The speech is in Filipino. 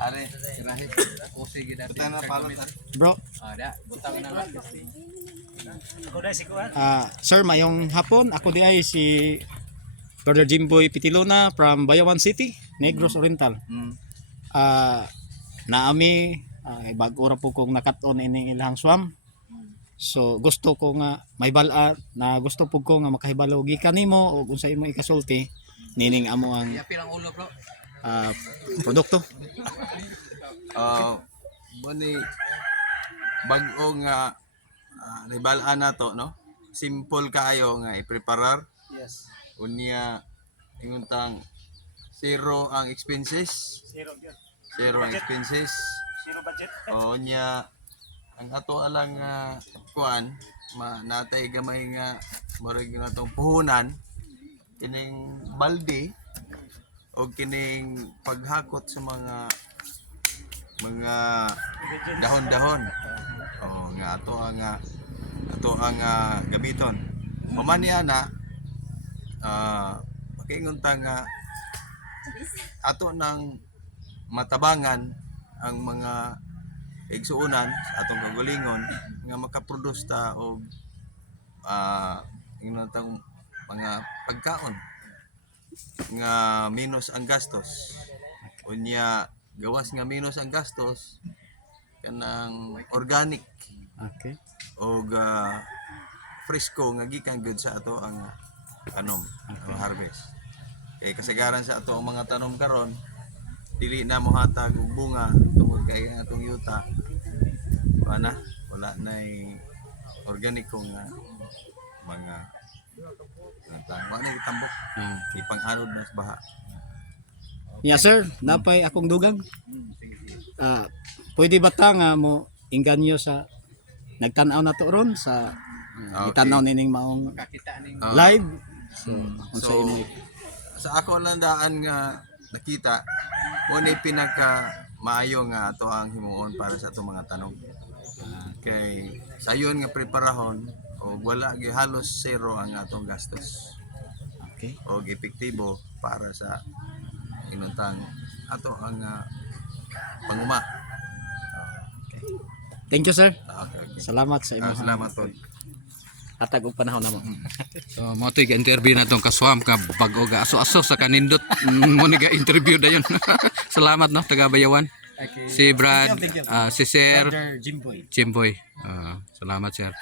Are, sirahin. Kose gid natin. Butang na palot. Bro, Da, butang na lang. sir, mayong hapon. Ako di ay si Brother Jimboy Pitilona from Bayawan City, Negros Oriental. Mm. Naami bago ra po kong nakat-on ining ilang swam. So gusto ko nga may bala na gusto po ko nga makahibalo gikan nimo o unsa imo ikasulti nining amo ang Yapi lang ulo, bro. produkto. Muni bag-o nga ribalaan nato no. Simple kaayo nga i-preparar. Yes. Unya inguntang zero ang expenses. Zero ang expenses. Zero budget. O nya ang ato alang kuan natay gamay nga murag nga tong puhunan kining balde o kining paghakot sa mga dahon-dahon. O nga ato ang gamiton. Mamani ana pakingunta nga ato nang matabangan ang mga igsuunan sa atong kagalingon nga makaproduce ta og ingatang mga pagkaon nga minus ang gastos. Unya gawas nga minus ang gastos kanang organic Okay. og fresco nga gikan gud sa ato ang tanom, ang harvest. Kay kasagaran sa ato ang mga tanom karon dili na mohatag og bunga tungod kay atong yuta wala na organiko nga mga wala na tambok ipang-anod na sa baha. Yeah sir, napay akong dugang. Pwede ba ta nga mo inganyo sa nagtan-aw na to ron sa gitanaw nining maong Makakita ning live. So, unsa So, imo sa ako lang daan nga nakita ni pinaka maayo nga ato ang himuon para sa atong mga tanong. Kay sayon nga preparahon o wala gi halos zero ang atong gastos. Okay. O epektibo para sa inuntang ato ang panguma. Thank you sir. Okay. Salamat sa imo. Salamat po. Hatag og panahon namo. So, mo to interview na tong kaswam ka bag-o ga aso-aso sa kanindot. Mo ni ga interview dayon. Salamat no taga Bayawan. Okay. Si Brad, Thank you. si Sir Brother Jimboy. Jimboy. Salamat sir.